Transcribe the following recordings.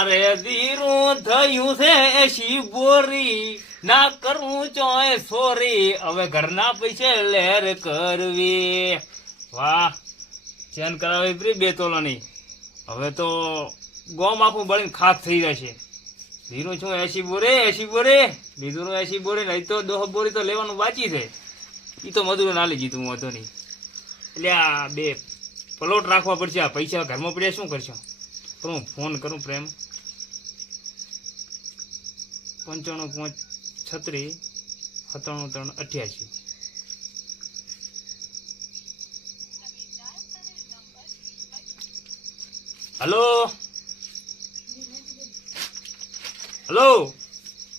મારે ધીરું થયું છે એસી બોરી ના કરવું ચોય સોરી હવે ઘરના પૈસે લેર કરવી વાહ ચેન કરાવી પ્રી 2 તોલાની હવે તો ગોમ આખું બળીને ખાત થઈ જશે ધીરું છું 80 બોરી લીધું 80 બોરી નહીં તો 10 બોરી તો લેવાનું બાકી છે ઈ તો મજૂરો ના લઈ જીતું હું હતો નહીં એટલે આ 2 પ્લોટ રાખવા પડશે આ પૈસા ઘરમાં પડ્યા શું કરશો પણ હું ફોન કરું પ્રેમ 95 36 97 88 હલો હલો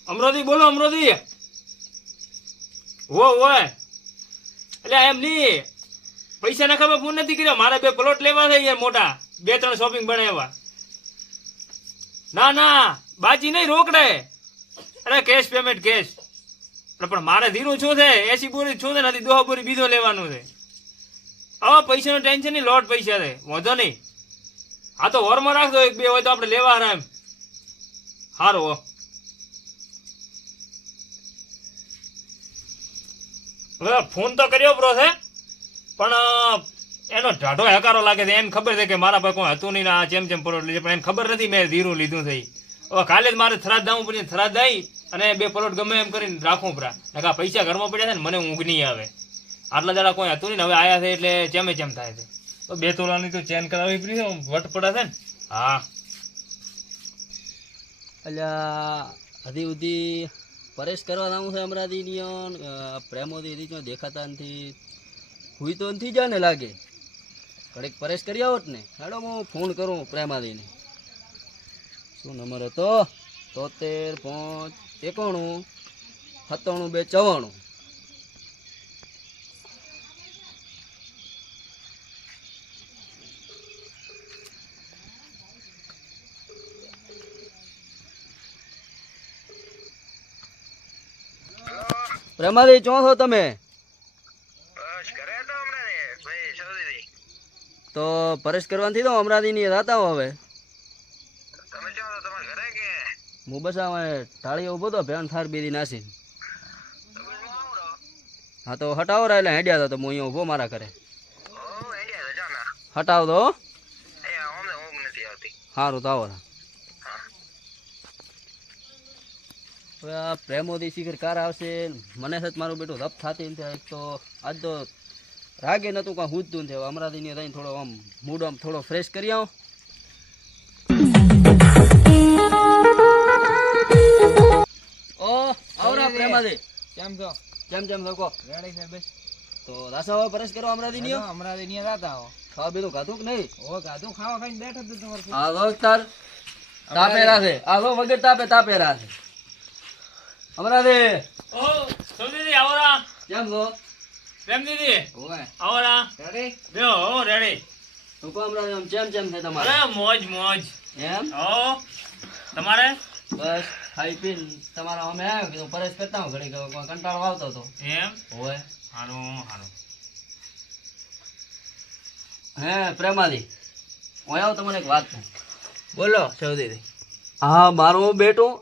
અમરોદી બોલો અમરોદી ઓય એટલે એમ નહીં પૈસા નાખવા ફોન નથી કર્યો મારે 2 પ્લોટ લેવા છે યાર મોટા 2-3 શોપિંગ બનાવ્યા ના બાજી નહીં રોકડે અરે કેશ પેમેન્ટ કેશ પણ મારે ધીરું શું છે 80 બોરી શું છે નથી 2 બોરી બીજો લેવાનું છે હવે પૈસાનું ટેન્શન નહીં લોટ પૈસા છે વાંધો નહીં હા તો હોરમાં રાખજો 1-2 હોય તો આપણે લેવા એમ સારું હવે ફોન તો કર્યો બ્રો છે પણ એનો ઢાઢો હકારો લાગે છે એને ખબર છે કે મારા પાસે કોઈ હતું નહીં આ ચેમ પલોટ લીધે પણ એને ખબર નથી મેં ધીરું લીધું થઈ હવે કાલે જ મારે થરાદ દાવું પડે થરાદ દઈ અને 2 પ્લોટ ગમે એમ કરીને રાખવું પરા નકા પૈસા ઘરમાં પડ્યા છે ને મને ઊંઘ નહીં આવે આટલા દાડા કોઈ હતું નહીં હવે આયા છે એટલે ચેમ થાય છે તો 2 તોલાની તો ચેન કરાવવી પડી છે વટ પડે છે ને હા અલ્યા હજી સુધી પરેશ કરવા નામ છે અમરાદી નિયન પ્રેમોદી હજી દેખાતા નથી હુઈ તો નથી જાય ને લાગે ઘડીક પરેશ કરી આવો ને હાડો હું ફોન કરું પ્રેમાદીને શું નંબર હતો 73 5 91 97 2 94 પ્રેમાદી ચો છો તમે તો પરેશ કરવાથી તો અમરાદી ની રાતા હો હવે હું બસ ટાળી ઉભો તો ભેણ થાર બીજી નાસી હા તો હટાવો રા એટલે હેડ્યા તો હું અહીંયા ઉભો મારા ઘરે હટાવ દો સારું તો આવો હવે આ પ્રેમોદી શિખર કાર આવશે મને સચ મારું બેટું રફ થતી નથી એક તો આજ તો રાગે નતું કાં હૂજતું નથી અમરાદી ને થઈને થોડો આમ મૂડ આમ થોડો ફ્રેશ કરી આવો ઓ આવરા પ્રેમાદી કેમ છો કેમ લોકો રેડી છે બસ તો રાસા પરેશ કરવા અમરાદી ની અમરાદી ની રાતા હો ખાવા બીજું ખાધું કે નહીં ઓ ગાધું ખાવા ખાઈને બેઠા તો તમારે આ દોસ્તાર તાપેરા છે આ લો વગર તાપેરા છે અમરાદી ઓ સમજી આવરા કેમ છો પ્રેમ દીદી ઓય આવરા રેડી બેહો હો રેડી તો કો અમરાદી આમ ચેમ છે તમારે અરે મોજ એમ હો તમારે બસ ખાઈ પીન તમારા અમે આવ્યો કીધું પરેશ કરતા હું ઘડી કંટાળો આવતો હતો એમ હોય હારું હે પ્રેમાદી હું આવો તમને એક વાત કહું બોલો ચૌધરી હા મારું બેટું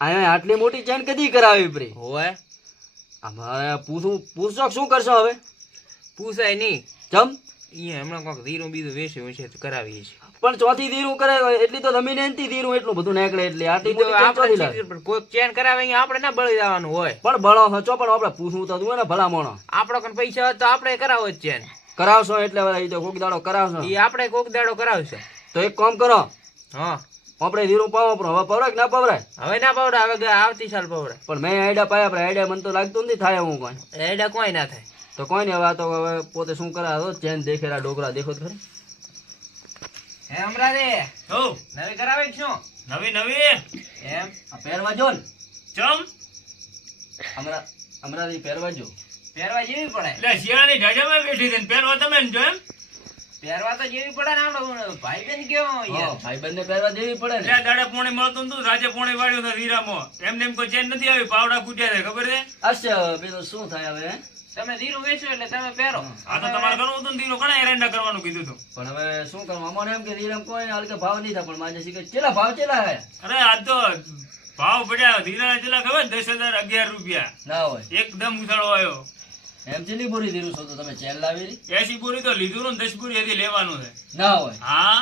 અહીંયા આટલી મોટી ચેન કદી કરાવી પરી ઓય અમારે પૂછો શું કરશો હવે પૂછાય નહીં જમ અહીંયા હમણાં કોઈક ધીરું બીજું વેચ્યું છે તો કરાવીએ છીએ પણ ચોથી ધીરું કરે એટલી તો જમીન એનથી ધીરું એટલું બધું નીકળે એટલે આટલી તો આપણે કોઈ ચેન કરાવે અહીંયા આપણે ના બળી જવાનું હોય પણ બળો હચો પણ આપણે પૂછવું તો તું ને ભલા મોણો આપણો કન પૈસા હોય તો આપણે કરાવો જ ચેન કરાવશો એટલે હવે ઈ તો કોક દાડો કરાવશો એ આપણે કોક દાડો કરાવશે તો એક કામ કરો હા આપણે ધીરું પાવો પણ હવે પવરાય કે ના પવરાય હવે ના પવડા હવે આવતી સાલ પવડા પણ મેં આઈડિયા પાયા આપણે આઈડિયા મને તો લાગતું નથી થાય હું કોઈ એડા કોઈ ના થાય તો કોઈ નહીં હવે આ તો હવે પોતે શું કરાવે ચેન દેખેલા ડોકરા દેખો તો ખરી હે હમણાં રે હો નવી કરાવે કે શું નવી એમ આ પહેરવા જો ને ચમ હમણાં પહેરવા જો પહેરવા જેવી પડે એટલે શિયાળાની ઢાઢામાં બેઠી છે પહેરવા તમે ને જો એમ પહેરવા તો જેવી પડે ને આપણો ભાઈ બેન કેવો યાર ભાઈબંધ ને પહેરવા દેવી પડે ને એટલે દાડે પોણે મળતું નતું રાજે પોણે વાળ્યું હતું હીરામાં એમને એમ કોઈ ચેન નથી આવી પાવડા ફૂટ્યા છે ખબર છે અચ્છા બીજું શું થાય હવે તમે ધીરું વેચો એટલે તમે પહેરો. આ તો તમારે કરવું હતું ને, ઘણા એરંડા કરવાનું કીધું હતું. પણ હવે શું કરું અમને એમ કે ધીરમ કોઈ હલકે ભાવ નહીં થાય પણ મારે શીખે ચેલા ભાવ ચેલા હે અરે આજ તો ભાવ પડ્યા ધીરા ચેલા ખબર 10,000 11 રૂપિયા ના હોય એકદમ ઉછાળો આવ્યો. એમ ચેલી બોરી ધીરું છો તો તમે ચેન લાવી રહી? 80 પૂરી તો લીધું ને 10 પૂરી હજી લેવાનું છે. ના હોય હા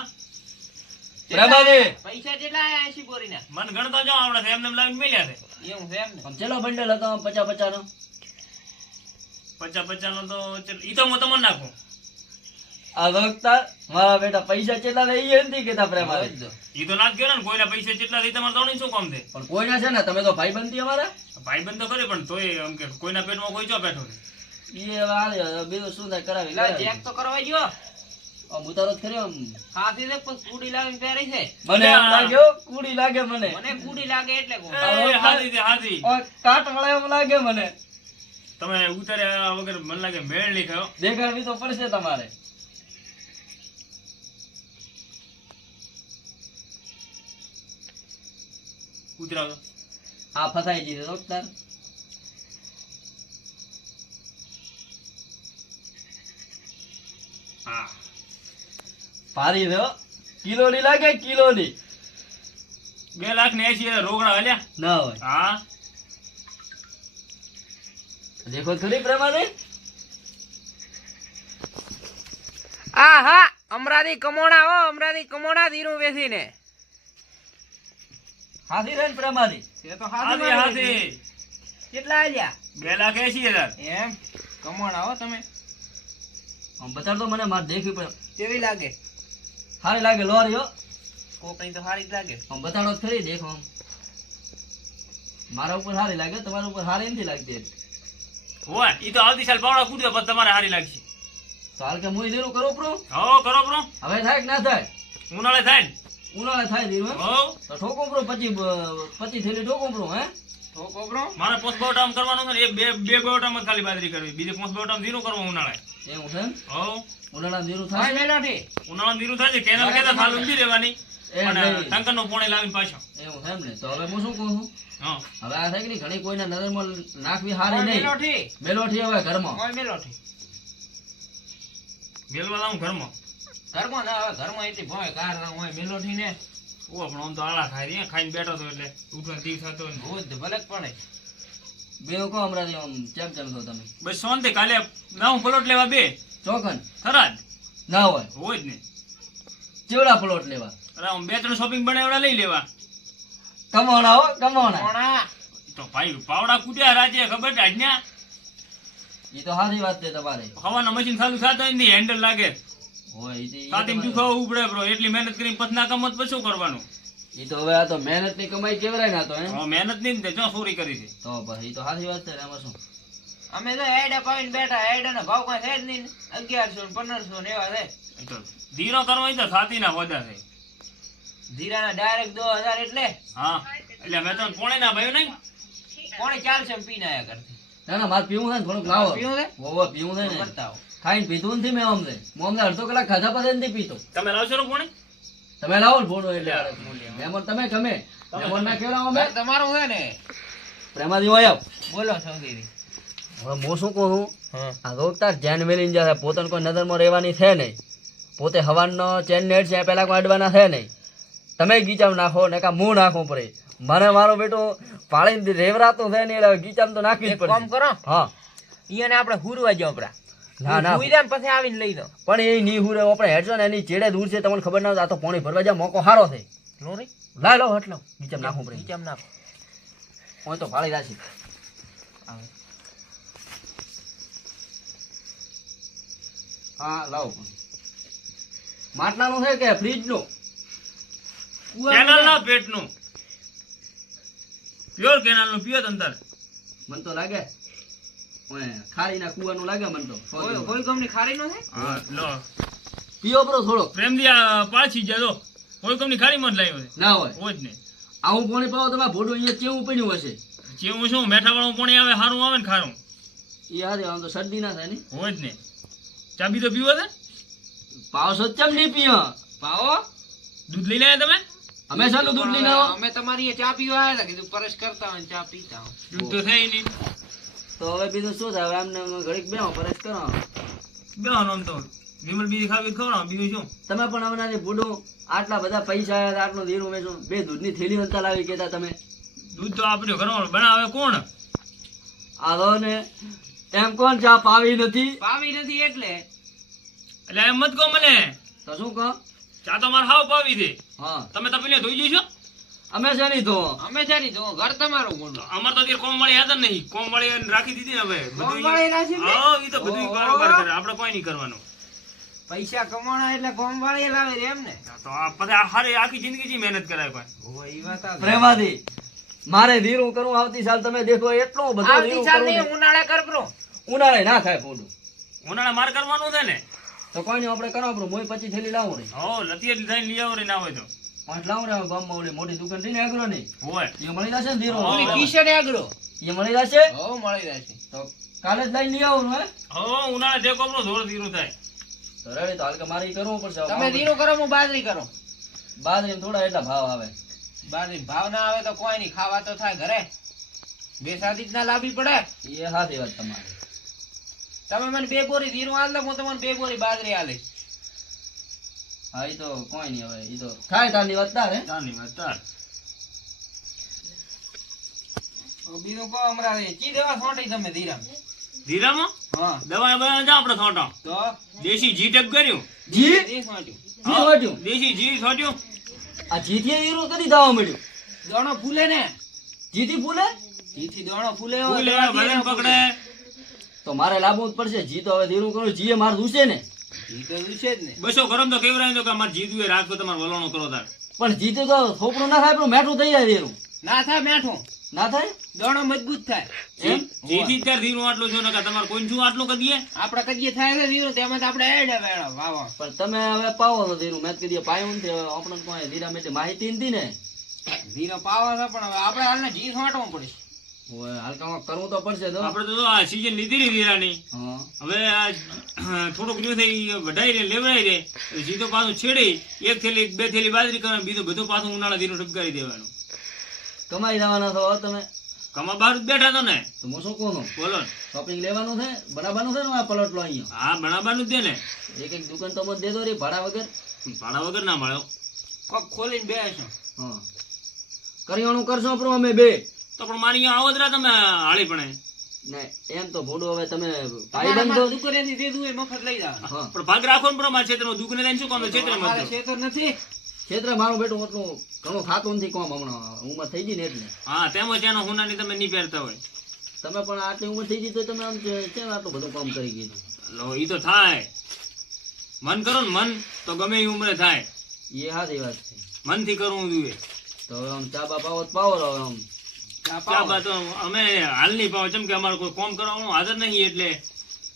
પ્રભાજી પૈસા કેટલા આયા 80 બોરીના? મન ગણતો જાઓ આપણે એમને લાવીને મળ્યા છે. એવું છે એમ ને? આમ ચેલો બંડલ હતો 50 નો 50 નો તો ઈ તો હું તમને નાખું. આ વખતા મારા બેટા પૈસા ચેલા લઈ એ નથી કેતા પ્રેમાજી ઈ તો ના જ ગયો ને કોઈના પૈસા જેટલા થઈ તમારે તો શું કામ છે. પણ કોઈના છે ને તમે તો ભાઈ બંધી અમારા ભાઈબંધ તો કરે પણ તોય એમ કે કોઈના પેટમાં કોઈ ચો બેઠો છે. એ વાત બીજું શું થાય કરાવી લા, કરાવી. ચેક તો કરવા ગયો. આમ ઉતારો જ કર્યો આમ. હાથી દે પણ કુડી લાવીને પહેરી છે. મને એમ લાગ્યો કુડી લાગે મને મને કુડી લાગે એટલે કહું. એ હાથી છે, હાથી. કાટ વાળા એમ લાગે મને તમે ઉતાર્યા વગર મને લાગે મેળ નહીં થયો. દેખાડવી તો પડશે તમારે ઉતરાવો આ ફસાઈ દીધો ડોક્ટર હા પારી દો કિલો ની લાગે કિલો ની 2,80,000 રોકડા હાલ્યા. ના હોય હા દેખો ખરી પ્રમાણે આ હા અમરાદી કમોણા હો, અમરાદી કમોણા ધીરું વેચીને. હાથી રે પ્રમાણે એ તો હાથી હાથી કેટલા આલ્યા? 2,80,000. એમ કમોણા હો તમે. આમ બતાડ તો મને માર દેખી પડે કેવી લાગે? સારી લાગે લોરી હો કોકની તો સારી જ લાગે. આમ બતાડો તો ખરી દેખો આમ. મારા ઉપર સારી લાગે તમારા ઉપર સારી નથી લાગતી હોય ઈ તો આવતી સાલ પાવડા કૂટ્યો પછી તમારે હારી લાગશે. તો હાલ કે મુઈ દેરું કરો પ્રો હો કરો પ્રો. હવે થાય કે ના થાય ઉનાળે થાય ને. ઉનાળે થાય દેરું હે હો તો ઠોકો પ્રો 25 થેલી ઠોકો પ્રો હે તો કોબરો મારે 5 બોટામ કરવાનું છે ને એક બે બોટામ જ ખાલી બાજરી કરવી, બીજે 5 બોટામ ધીરું કરવું ઉનાળે. એવું છે એમ? હો ઉનાળા દેરું ભાઈ થાય મેલોઠી. ઉનાળામાં ધીરું થાય છે કેનાલ કેતા થાલ ઊંધી રહેવાની એ અને નહીં. ટંકરનો પોણી લાવીને પાછો. એવું છે એમ ને તો હવે હું શું કહું છું હા હવે આ થાય કે નહીં ઘણી કોઈના નજરમાં નાખવી હારી ભાઈ નહીં મેલોઠી. મેલોઠી હવે ઘરમાં ભાઈ મેલોઠી. બેલવા જાઉં ઘરમાં. ઘરમાં ના હવે ઘરમાં એટલી ભોય કાર ના હોય મેલોઠી ને. ઓ પણ આમ તો આળા ખાઈ રહ્યા, ખાઈને બેઠો તો એટલે ઉઠવાનો તીર થતો હોય ને. ભૂત ભલે જ પડે. બે કહો હમણાં આમ ચેક ચાલતો તમે બસ શાંતિ કાલે નવું પ્લોટ લેવા બે ચોકન થરાદ ના હોય હોય જ ને. ચેવડા પ્લોટ લેવા અરે આમ 2-3 શોપિંગ બનાવડા લઈ લેવા. કમાણા હો કમાણા કોણા? તો ભાઈ પાવડા કૂટ્યા રાજે ખબર છે આજના એ તો સારી વાત છે તમારે હવાના મશીન ચાલુ થતા નહીં હેન્ડલ લાગે હોય ઈ તો- સાતીમ દુખાવું ઉપડે બ્રો. એટલી મહેનત કરીને પથના કામ જ પછી શું કરવાનું. ઈ તો હવે આ તો મહેનત ની કમાઈ કેવરાય ના તો હે હવે મહેનત નહીં ને જો ચોરી કરી છે. તો પછી ઈ તો સારી વાત છે ને એમાં શું અમે તો એડા પાવીને બેઠા. એડાનો ભાવ કાંઈ છે જ નહીં ને. 1100 ને 1500 ને એવા છે. એ તો ધીરો કરવો હોય તો છાતીના હોદા છે. જીરાના ડાયરેક્ટ 2000 એટલે હા એટલે મેં તો પોણે ના ભાઈ નહીં. કોણે 400 પીને આયા કરતી. ના ના મારે પીવું છે ને થોડુંક લાવો પીવું છે? ઓવો પીવું છે ને બતાવો. ખાઈને પીધું નથી મેં અમને હું અમને અડધો કલાક ખાધા પછી નથી પીતો તમે લાવશો ને પોણે. તમે લાવો ને ભોણું એટલે મહેમાન તમે ગમે મહેમાન ના કેવડાવો અમે ઘર તમારું છે ને. પ્રેમાદી હોય આવ બોલો સૌથી. હવે હું શું કહું છું હા. આ રોકતા જેન મેલીને જાય પોતાને કોઈ નજરમાં રહેવાની છે નહીં પોતે હવાનો ચેન નેટ છે પેલા કોઈ અડવાના છે નહીં તમે ગીચામ નાખો ને કા હું નાખું પડે મને મારો બેટો પાળીને રેવરાતો છે ને એટલે ગીચામ તો નાખી જ એક કામ પડે કરો. હા ઈયાને આપણે હુરવા જાવ આપડા. ના ના હુઈ જાય ને પછી આવીને લઈ દો. પણ એ ની હુરે આપણે હેડશો ને એની ચેડે દૂર છે તમને ખબર ના હોય આ તો પોણી ભરવા જાય મોકો હારો છે લોરી લાય લો હટ લો ગીચામ નાખું પડે કેમ નાખો? હું તો ફાળી રાખી હા લાવો માટલાનું છે કે ફ્રીજનું કેનાલના પેટનું પ્યોર કેનાલનું પીઓ તમ તારે. મન તો લાગે ખારીના કુવાનું લાગે મન તો કોઈ કંપની ખારી નો છે? હા લો પીઓ બરો થોડો પ્રેમથી આ પાછી જજો. કોઈ કંપની ખારી માં જ લાવ્યો છે. ના હોય હોય જ ને. આવું પાણી પાવો તમારે ભોડું અહીંયા કેવું પડ્યું હશે જેવું શું મેઠા વાળું પાણી આવે સારું આવે ને ખારું એ હારે આમ તો શરદી ના થાય ને હોય જ ને. ચાબી તો પીવો છે. પાવ સચ્ચમ નહીં પીઓ પાવો દૂધ લઈને આવ્યા તમે. અમે ચાલુ દૂધ લઈને આવો અમે તમારી અહીંયા ચા પીવા આવ્યા હતા. કીધું પરેશ કરતા હોય ને ચા પીતા હોય. દૂધ તો થાય નહીં. તો હવે બીજું શું થાય? હવે એમને ઘડીક બેહો, પરેશ કરો. બેવાનો આમ તો વિમલ બીજી ખાવી ખવડાવો, બીજું શું? તમે પણ હમણાં બુડું આટલા બધા પૈસા આવ્યા, આટલું ધીરું વેચું, 2 દૂધની થેલી અંતર લાવી કેતા તમે. દૂધ તો આપણે ઘરવાળો બનાવે કોણ? આવો ને એમ કોણ ચા પાવી નથી? પાવી નથી એટલે એટલે એમ મત કહો મને, તો શું કહો? ચા તો મારે હાવ પાવી છે. હા, તમે તપેલી ધોઈ જઈશો? અમે છે નહીં તો અમે જાણી તો ઘર તમારું મોટું અમાર તો અત્યારે કોમ વાળી યાદ જ નહીં. કોમ વાળી રાખી દીધી ને હવે. બધું કોમવાળી રાખી દે? હા, ઈ તો બધું ઓહો. બરાબર કરે. આપણે કોઈ નહીં કરવાનું. પૈસા કમાણા એટલે કોમવાળી લાવે રે એમ ને તો આ પછી આ હારી આખી જિંદગી થી મહેનત કરાય કોઈ. ઓય ઈ વાત આ પ્રેમાથી મારે ધીરું કરું આવતી સાલ. તમે દેખો એટલું બધું આવતી ધીરું સાલ કરું નહીં ને. ઉનાળે કર બ્રો ઉનાળે ના થાય પૂરું. ઉનાળે માર કરવાનું છે ને. તો કોઈ નહીં, આપણે કરો આપણું. મોય 25 થેલી લાવું રે, હો લતી લઈને લઈ આવો રે ના હોય તો. 5 લાવું રે. ગામમાં ઓલી મોટી દુકાન થી ને આગળ નહીં હોય. એ મળી જશે ને ધીરું? ઓલી કિશન આગળો એ મળી જશે હો મળી જશે તો કાલે જ લઈને લઈ આવું હે. હો ઉનાળે ટેકો આપણો જોર ધીરું થાય. તો રેડી, તો હાલ કે મારે ઈ કરવું પડશે. તમે ધીરું કરો હું બાજરી કરો બાજરી થોડા એટલા ભાવ આવે. બાજરી ભાવ ના આવે તો કોઈ નહીં ખાવા તો થાય ઘરે બે સાદી જ ના લાવવી પડે એ સાચી વાત તમારી. તમે મને 2 બોરી ધીરું આલ દો હું તમને 2 બોરી બાજરી આલીશ હા, ઈ તો કોઈ નહીં. હવે ઈ તો થાય તારની વાત તાર હે. ચાની વાત તાર. બીજું કહો હમણાં ચી દેવા છોટી તમે ધીરામ ધીરામાં હા દવા બવા જા આપણે છોટો. તો દેશી ઘી ટેપ કર્યું. જી ઈ છોટ્યું જી વાટ્યું. દેશી ઘી છોટ્યું. આ જીથી હીરો કદી દાવા મળ્યું? દોણો ફૂલે ને જીથી ફૂલે? જીથી દોણો ફૂલે ફૂલે ભલે પકડે. તો મારે લાવવું જ પડશે. જી તો હવે ધીરું કરું. જીએ માર દૂસે ને. જી તો છે જ ને બસો ગરમ તો કેવરાય તો કે અમારે જીતું એ રાખો તમારે વલોણો કરો તાર. પણ જીતે તો થોપડું ના થાય, પણ મેઠું થઈ જાય ધીરું. ના થાય મેઠું ના થાય દોણો મજબૂત થાય એમ? જીથી ત્યાર ધીરું આટલું છો ને કે તમારે કોઈ શું આટલું કદીએ. આપડે કદીએ થાય છે ધીરું તેમાં તો આપણે એડે વેળા વાવા પણ તમે હવે પાવો તો ધીરું. મેં કીધું પાયું નથી. હવે આપણને કોઈ ધીરા મેથી માહિતી નથી ને. ધીરો પાવા છે પણ હવે આપણે હાલને જી છાંટવું પડે હવે હાલકામાં કરવું તો પડશે તો. આપણે તો આ સીઝન લીધી ને ધીરાની. હા, હવે આ થોડુંક ન્યુ થઈ વઢાઈ રે લેવડાઈ રે જીતો પાછું છેડી 1 થેલી 2 થેલી બાજરી કરવાનું, બીજું બધું પાછું ઉનાળા ધીરું ઠપકારી દેવાનું. કમાઈ જવાના છો હવે તમે. કમા બહાર જ બેઠા તો ને. તો હું શું કહું? બોલો ને. શોપિંગ લેવાનું છે, બનાવવાનું છે ને આ પલટલો અહીંયા. હા બનાવવાનું જ દે ને. એક દુકાન તો મત દે દો રે ભાડા વગર. ભાડા વગર ના મળ્યો. કોક ખોલીને બેસો હા, કરિયાણું કરશો આપણું અમે બે. તો પણ મારી અહીંયા આવો જ રહ્યા તમે હાળી પણ. ને એમ તો ભોડું હવે તમે ભાઈબંધ તો. દુકાનેથી દીધું એ મફત લઈ જવાનું હા, પણ ભાગ રાખો ને પણ મારા ક્ષેત્રમાં દુકાને લઈને શું કામ છે? ક્ષેત્રમાં મારે જ તો. ખેતર નથી ક્ષેત્ર મારું બેટું એટલું ઘણું ખાતું નથી કોમ. હમણાં ઉંમર થઈ ગઈ ને એટલે. હા તેમાં ત્યાંનો હુનાની તમે નહીં પહેરતા હોય. તમે પણ આટલી ઉંમર થઈ ગઈ તો તમે આમ કેમ આટલું બધું કામ કરી ગયું? લો ઈ તો થાય. મન કરો ને મન તો ગમે એ ઉંમરે થાય. એ સાચી વાત છે. મનથી કરવું જોઈએ. તો હવે આમ ચા બા પાવો તો પાવો રહો આમ. ચા બા તો અમે હાલ નહીં પાવ ચમ કે અમારે કોઈ કોમ કરવાનું હાજર નહીં એટલે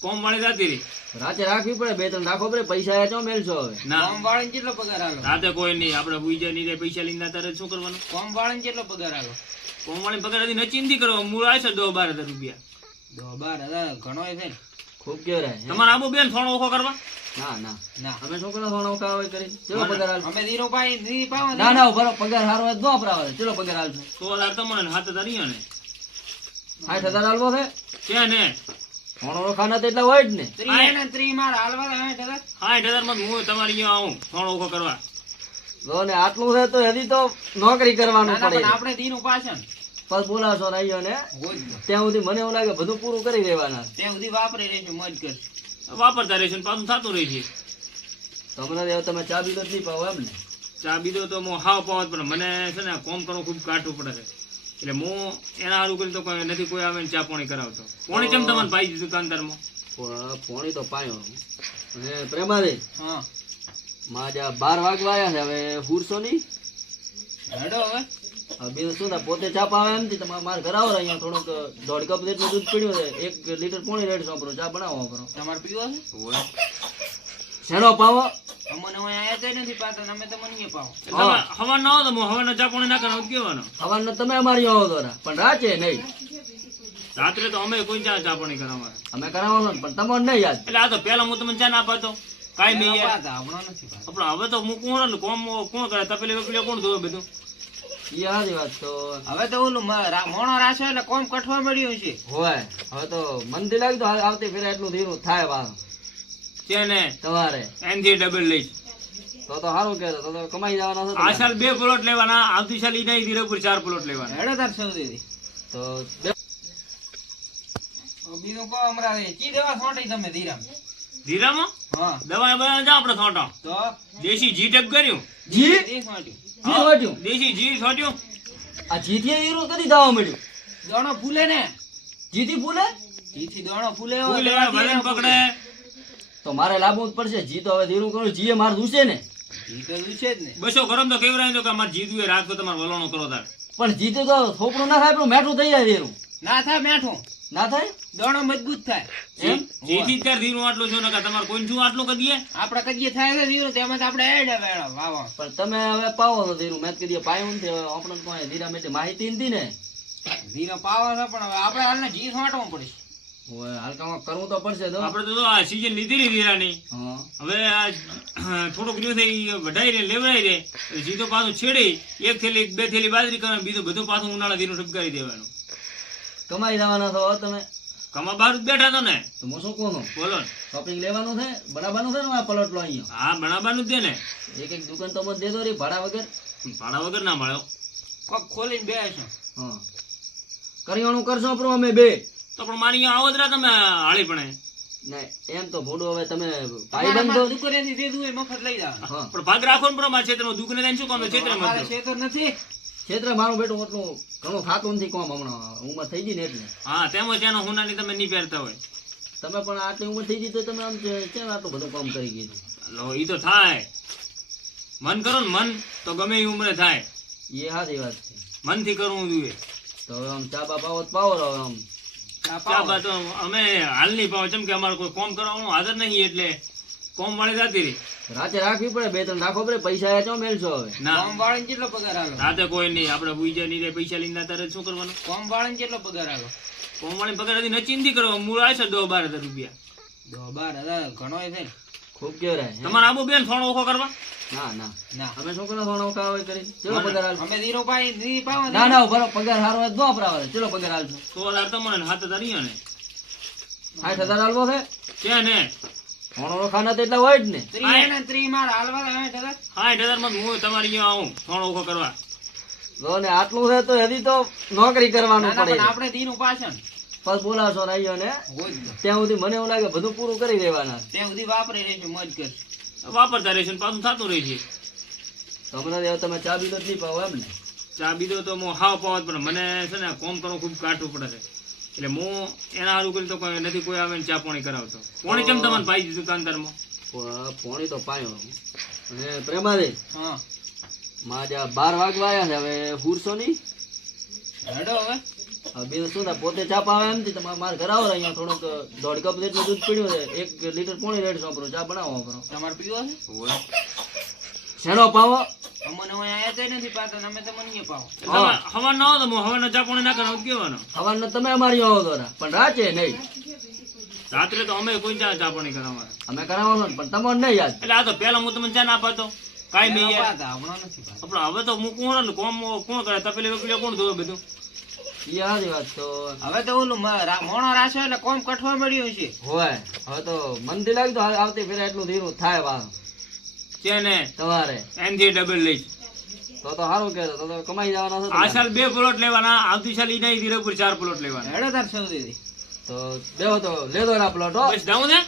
કોમ વાળી જતી રહી. રાતે રાખવી પડે, 2-3 રાખવો પડે. પૈસા ચો મેલશો હવે? ના કોમ વાળાને કેટલો પગાર આલો રાતે કોઈ નહીં. આપણે ઉઈજા નહીં પૈસા લઈને તારે શું કરવાનું? કોમ વાળાને કેટલો પગાર આલો કોમ વાળી પગાર હતી નચી નથી કરવા. મૂળ આવશે 10-12 હજાર રૂપિયા. 12,000 ઘણો છે ને ખૂબ કેવરાય હે? તમારે આબુ બેન થોડો ઓછો કરવા. ના ના, ના અમે છોકરા થોડો કાવ કરી. ચલો પગાર હાલ. અમે ધીરો પાઈ નહીં પાવા ના ના બરો પગાર હારો હોય તો અપરાવે. ચલો પગાર હાલ. 100,000 તમને 7,000 અહીંયા ને 60,000 હાલવો છે. ક્યાં ને થોડો ખાના તો એટલા હોય જ ને. 30 માર હાલવા 60,000 60,000 માં હું તમારે અહીંયા આવું થોડો ઓછો કરવા. જો ને આટલું છે તો હજી તો નોકરી કરવાનું ના, ના, પડે. પણ આપણે ધીરું પાછળ બસ બોલાવશો ને અહીંયા ને હોય જ. ત્યાં સુધી મને એવું લાગે બધું પૂરું કરી દેવાના. ત્યાં સુધી વાપરી રહેશું મોજ કરશું વાપરતા રહેશે ને પાછું થતું રહે છે. તમને હવે તમે ચા બીજો જ નહીં પાવો એમ ને? ચા બીજો તો હું હાવ પાવત પણ મને છે ને કોમ કરવું ખૂબ કાઢવું પડે છે. એટલે હું એના સારું કરી તો કોઈ નથી કોઈ આવે ને ચા પાણી કરાવતો. પાણી કેમ તમને પાઈ દીધું દુકાનદારમાં? પોણી તો પાયો. હે પ્રેમાદે હા માજા 12 વાગવા આવ્યા છે. હવે હુરશો નહીં. હેડો હવે હવે બીજું શું થાય? પોતે ચા પાવે એમ નથી. તમારે મારે ઘર આવો અહીંયા થોડુંક 1.5 કપ જેટલું દૂધ પીડ્યું છે. 1 લીટર પોણી રેડ સોંપરો ચા બનાવો કરો. તમારે પીવો છે શેનો પાવો? અમને હું આયા તો નથી પાતા ને અમે તમને અહીંયા પાવો હવા ના આવો તો હું હવાના ચા પાણી ના કરાવું કેવાનો. સવારના તમે અમારી આવો દોરા, પણ રાતે નહીં. રાત્રે તો અમે કોઈ ચા પાણી કરાવવા. અમે કરાવવાનો ને, પણ તમને નહીં યાદ. એટલે આ તો પેલા હું તમને ચા ના પાતો કાંઈ નહીં યાર. પાતા હમણાં નથી પાતા આપણે હવે તો હું કોણ કોમ કોણ કરે? તપેલી વપેલી કોણ ધોવે બધું? ઈ હારી વાત તો હવે તો ઓલું મોણો રાખ્યો એટલે કોમ કઠવા મળ્યું છે. હોય. હવે તો મનથી લાગતું આવતી ફેરે એટલું ધીરું થાય પાછું છે ને તમારે. એનથી ડબલ લઈશ. તો સારું કે તો કમાઈ જવાનો છે આ સાલ 2 પ્લોટ લેવાના, આવતી સાલ ઈ નહીં ધીરેપુર 4 પ્લોટ લેવાના. હેડો તાર સૌથી તો બીજું કહો હમણાં ચી દવા છોટી તમે ધીરામ? ધીરામાં હા દવા બવા જા આપણે છોટો. તો દેશી જી ટપ કર્યું. જી જી છોટ્યું. જી છોટ્યું. દેશી જી છોટ્યું. આ જીથી હીરો કદી દાવા મળ્યું? દોણો ફૂલે ને, જીથી ફૂલે? જીથી દોણો ફૂલે એવો ફૂલ દવા એવા ભલે ધીરામ પકડે. તો મારે લાવવું જ પડશે. જી તો હવે ધીરું કરું. જીએ મારે દૂસે ને. જી તો છે જ ને. બસો ગરમ તો કેવરાય તો કે અમારે જીતું એ રાત તો તમારે વલોણો કરો તાર. પણ જીતે તો થોપડું ના થાય, પણ મેઠું થઈ જાય ધીરું. ના થાય મેઠું, ના થાય દોણો મજબૂત થાય. એમ? જીથી જ તાર ધીરું આટલું છો નકા તમારે કોઈ શું આટલું કદીએ. આપણે કદીએ થાય છે ધીરું, તેમાં તો આપણે એડે વેળો વાવો. પણ તમે હવે પાવો છો ધીરું. મેં કીધી પાયું નથી. હવે આપણે કોઈ ધીરા માટે માહિતી નથી ને. ધીરો પાવો છે પણ હવે આપણે હાલને જી છોટવું પડશે. હવે હાલકામાં કરવું તો પડશે તો. આપણે તો જો આ સીઝન લીધી ધીરાની. હા. હવે આ થોડુંક ન્યુ થઈ વઢાઈ રે લેવડાઈ રે સીધો પાછું છેડી 1 થેલી 2 થેલી બાજરી કરવાનું, બીજું બધું પાછું ઉનાળા ધીરું ઠપકારી દેવાનું. કમાઈ જવાના છો હવે તમે. કમા બહાર જ બેઠા તો ને. તો હું શું કહું? બોલો ને. શોપિંગ લેવાનું છે, બનાવવાનું છે ને આ પલટલો અહીંયા. હા બનાવવાનું જ દે ને. એક દુકાન તો મત દેતો રે ભાડા વગર. ભાડા વગર ના મળ્યો. કોક ખોલીને બેસો. હા. કરિયાણું કરશો આપણો અમે બે. તો પણ મારી અહીંયા આવો જ રહ્યા તમે હાળી પણ. ના એમ તો ભોડું હવે તમે ભાઈ બંધો. દુકાનેથી જે દુએ મફત લઈ જાવ. હા. પણ ભાગ રાખો ને મારા ક્ષેત્રમાં દુકાને જઈને શું કામ ક્ષેત્ર મારે ક્ષેત્ર નથી. ક્ષેત્ર મારું બેટું એટલું ઘણું ખાતું નથી કોમ હમણાં ઉંમર થઈ ગઈ ને એટલે. હા તેમાં ત્યાંનો હુનાની તમે નહીં પહેરતા હોય. તમે પણ આટલી ઉંમર થઈ ગઈ તો તમે આમ કેમ આટલું બધું કામ કરી ગયું? લો ઈ તો થાય. મન કરો ને મન તો ગમે એ ઉંમરે થાય. એ સારી વાત છે. મનથી કરવું જોઈએ. તો હવે આમ ચા બા પાવો તો પાવો હવે આમ. ચા બા તો અમે હાલ નહીં પાવ ચમ કે અમારે કોઈ કોમ કરવાનું હાજર નહીં એટલે કોમ વાળી જતી રહી. રાતે રાખવી પડે, 2-3 રાખવો પડે. પૈસા આયા ચો મેલશો હવે? ના કોમ વાળાને કેટલો પગાર આલો? રાતે કોઈ નહીં. આપણે ઉઈજા નહીં રે પૈસા લઈને તારે શું કરવાનું? કોમ વાળાને કેટલો પગાર આલો? કોમ વાળી પગાર હતી નચી નથી કરવા. મૂળ આવે છે 10-12 હજાર રૂપિયા. 12,000 ઘણોય છે ને. ખૂબ કેવરાય. તમારે આબુ બેન થોડો ઓખો કરવા. ના ના ના અમે શું કરો થોડો ઓકા હોય કરી. ચલો પગાર હાલ. અમે ધીરો પાઈ ધી પાવો ને. ના ના ભરો પગાર હારો હોય તો અપરાવે. ચલો પગાર હાલશો. 100,000 તમને ને 7,000 અહીંયા ને 60,000 હાલવો છે. છે ને થોડો ખાના તો એટલા હોય જ ને. 30 ને 30 માર હાલવા 60,000. 60,000 માં હું તમારે અહીંયા આવું થોડો ઓખો કરવા. જો ને આટલું છે તો હજી તો નોકરી કરવાનું ના, ના, પડે. પણ આપણે ધીરું પાછળ પછી બોલાવશો ને અહીંયા ને હોય જ ને. ત્યાં સુધી મને એવું લાગે બધું પૂરું કરી દેવાના. ત્યાં સુધી વાપરી રહેશે મોજ કર. વાપરતા રહેશે ને પાછું થતું રહે છે. તો હમણાં હવે તમે ચા બીજો જ નહીં પાવો એમ ને? ચા બીજો તો હું હાવ પાવત પણ મને છે ને કોમ કરવું ખૂબ કાઠું પડે છે. એટલે હું એના સારું કરી તો કોઈ નથી કોઈ આવે ને ચા પાણી કરાવતો. પાણી કેમ તમને પાઈ દીધું કાંતારમાં? પોણી તો પાયો. અને પ્રેમાદે હા માં જ્યાં 12 વાગવા આવ્યા છે હવે હુરશો નહીં. હેડો હવે હવે બીજું શું થાય પોતે ચા પાવે એમ નથી. તમારે મારે ઘર આવો અહીંયા થોડુંક 1.5 કપ જેટલું દૂધ પીડ્યું છે. 1 લીટર પાણી રેડ સોંપરો ચા બનાવો કરો. તમારે પીવો છે? શેનો પાવો? અમને હું આયા તો નથી પાતા, અમે તો મને પાવો. હવા ના હોય તો હું હવાના ચા પાણી ના કરાવું કેવાનો. સવારનો તમે અમારી આવો દોરા પણ રાતે નહીં. રાત્રે તો અમે કોઈ ચા પાણી કરાવવાના. અમે કરાવવાનો ને પણ તમને નહીં યાદ. એટલે આ તો પેલા હું તમને ચા ના પાતો કાંઈ નહીં યાર. પાતા, હમણાં નથી પાતા. આપણે હવે તો હું કોણ ને કોણ કરે તપેલી વપેલી કોણ ધોવે બધું. એ સારી વાત. તો હવે તો ઓલું મોણો રાખ્યો એટલે કોમ કઠવા મળ્યું છે. હોય. હવે તો મનથી લાગતું આવતી ફેરે એટલું ધીરું થાય પાછું છે ને તમારે. એનથી ડબલ લઈશ. તો સારું કે તો કમાઈ જવાના છો આ તમે. સાલ 2 પ્લોટ લેવાના, આવતી સાલ ઈ નહીં ધીરેપુર 4 પ્લોટ લેવાના. હેડો તાર સૌથી તો બેહો તો લેદો ના પ્લોટ હો. બસ જાઉં ને.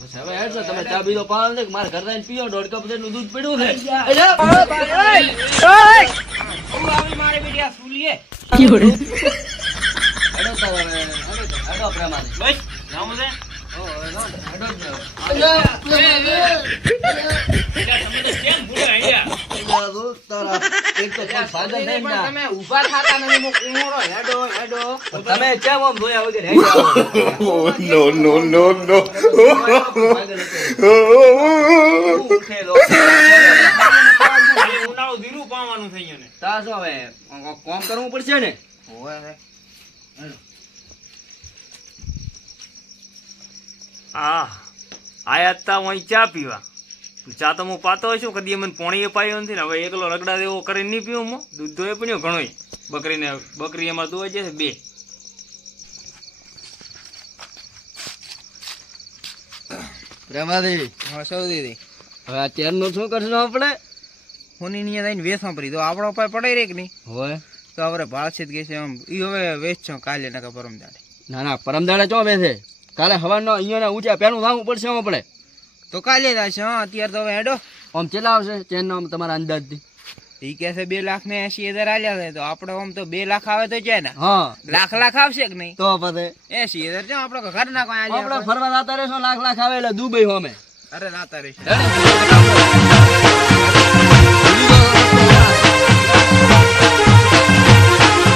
બસ હવે હેડશો તમે ચા બીજો પાવ ને મારે ઘર જઈને પીઓ. 1.5 કપ જેટલું દૂધ પીડ્યું છે. મારે બેટી સુલીએ હેડો તો હવે હેડો પ્રેમાની. બસ જાઉં ને. હેડો જ ને હવે. તમે તો કેમ ભૂલે અહીંયા? એક તો કોઈ ફાયદા થાય પણ ના. તમે ઊભા થાતા નથી. હું કુંવરો હેડો હેડો. તમે કેમ આમ જોયા વગર હેડ્યા આવો? ઉઠેલો. ખાલી ઉનાળો ધીરું પાવાનું થઈ ગયું ને. તા શું હવે કોમ કરવું પડશે ને. આયા તા હું ચા પીવા ચા તો હું પાતો હોય છું કદી મને પોણી એ પાયો નથી ને હવે એકલો રગડા એવો કરીને નહીં પીવું હું દૂધ તો એ પીણ્યો ઘણોય બકરી એમાં દોવાઈ જશે 2 પ્રેમાદી હા સૌદી હવે આ ત્યારનું શું કરશું આપણે હોની ની થઈને વેસમાં પડી તો આપણો ઉપર પડાઈ રે કે નહીં હોય તો આપણે ભાળશે કે છે આમ ઈ હવે વેચશો કાલે નકા પરમ દાડે ના ના પરમદાડે ચો બેસે કાલે હવાનો અહીંયા ઊંચા પેનું લાવવું પડશે આપણે તો કાલે જ આવશે હા અત્યારે તો હવે હેડો આમ ચેલા આવશે ચેનનો આમ તમારા અંદાજથી ઈ કે છે 2,80,000 આલ્યા છે તો આપણે આમ તો 2 લાખ આવે તો જાય ને હા લાખ આવશે કે નહીં તો પછી 80,000 છે આપણે ઘર ના કોઈ આપણે આલ્યા ફરવા જતા રહેશો લાખ આવે એટલે દુબઈ હોમે અરે નાતા રહેશે હેડે.